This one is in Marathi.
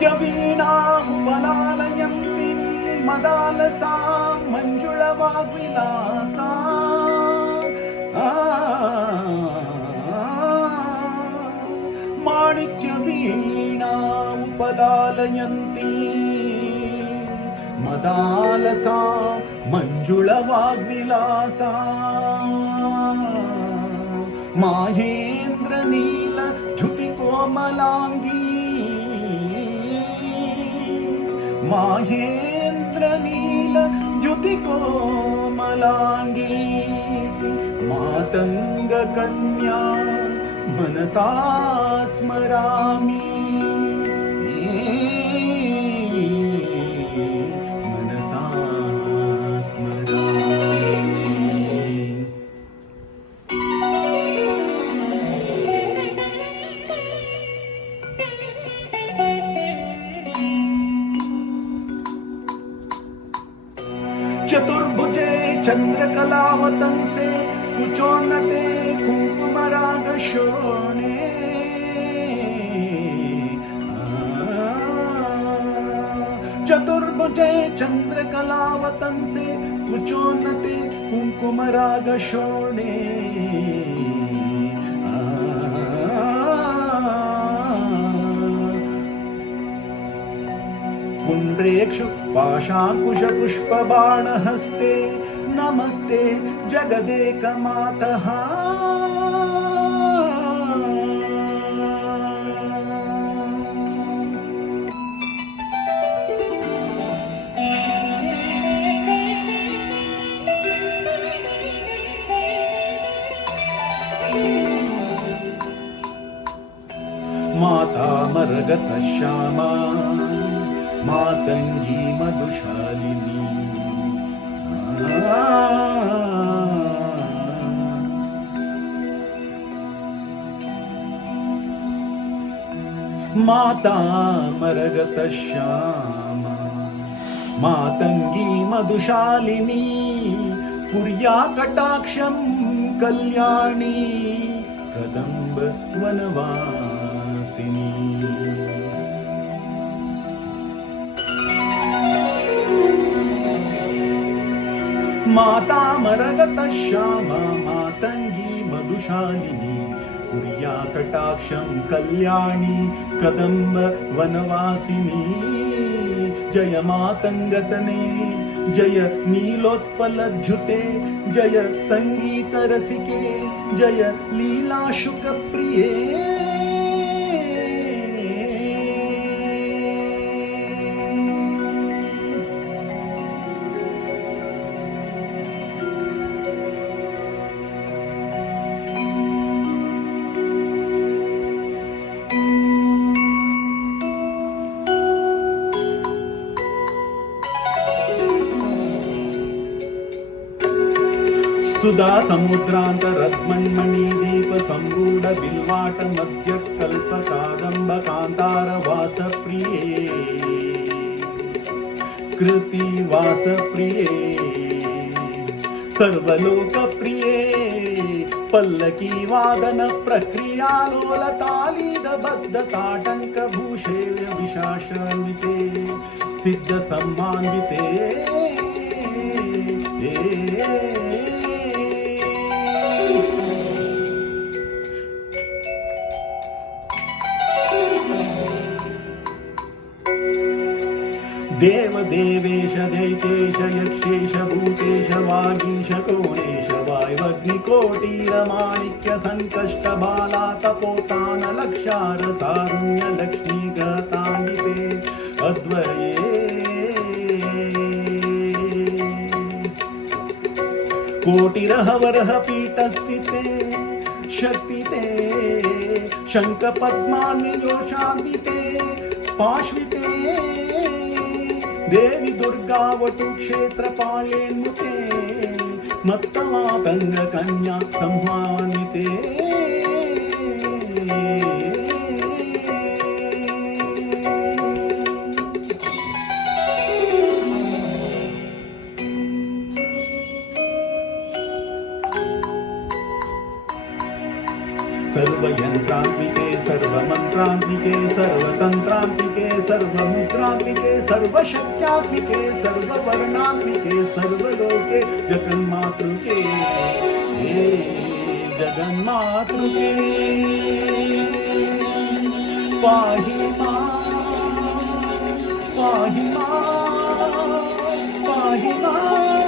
माणिक्यवीणामुपलालयन्तीं मदालसा मञ्जुळवाग्विलासा माणिक्यवीणामुपलालयन्तीं मदालसा मञ्जुळवाग्विलासा माहेन्द्रनील द्युतिकोमलाङ्गी माहेन्द्रनील द्युतिकोमलाङ्गी मातङ्गकन्या मनसा स्मरामि मनसा स्मरामि। चतुर्भुजे चंद्रकलावतंसे कुचोन्नते कुङ्कुमरागशोणे चतुर्भुजे चंद्रकलावतंसे कुचोन्नते कुङ्कुमरागशोणे पुण्ड्रेक्षु पाशाङ्कुशपुष्पबाणहस्ते नमस्ते जगदेकमातः माता मरगतः श्यामा मातंगी मधुशालिनी माता मरगतः श्यामा मातंगी मधुशालिनी पुर्या कटाक्षं कल्याणी कदम्ब वनवासिनी माता मरगतः श्यामा मातंगी मधुशालिनी पुर्या कटाक्षं कल्याणी कदम्ब वनवासिनी जय मातंगतने जय नीलोत्पलद्युते जय संगीत रसिके जय लीलाशुक प्रिये सुधा समुद्रान्तरद्मन्मणि दीप संगूढ बिल्वाट मध्य कल्प कादम्ब कांतार वास प्रिये कृति वास प्रिये सर्वलोक प्रिये पल्लकी वादन प्रक्रिया लोलतालीद बद्ध ताटंक भूषे विशाशान्विते सिद्ध सम्मान्विते देव देवेश दैतेश यक्षेश भूतेश वागीश कोणेश वायवग्निकोटिरमाणिक्य संकष्ट बाला तपोतान लक्षार सारुण्य लक्ष्मी गतान्विते अद्वये कोटिरहवरह पीठस्थिते शक्तिते शंख पद्मान्विलोषान्विते पाश्विते देवी दुर्गा वटु क्षेत्रपालेन्मुते मत्तमातंग कन्या संहानिते सर्वयन्त्रात्मिके सर्वमन्त्रात्मिके सर्वतन्त्रात्मिके सर्वमुद्रात्मिके सर्वशक्त्यात्मिके सर्ववर्णात्मिके सर्वलोके जगन्मातृके हे जगन्मातृके पाहि मां पाहि मां पाहि मां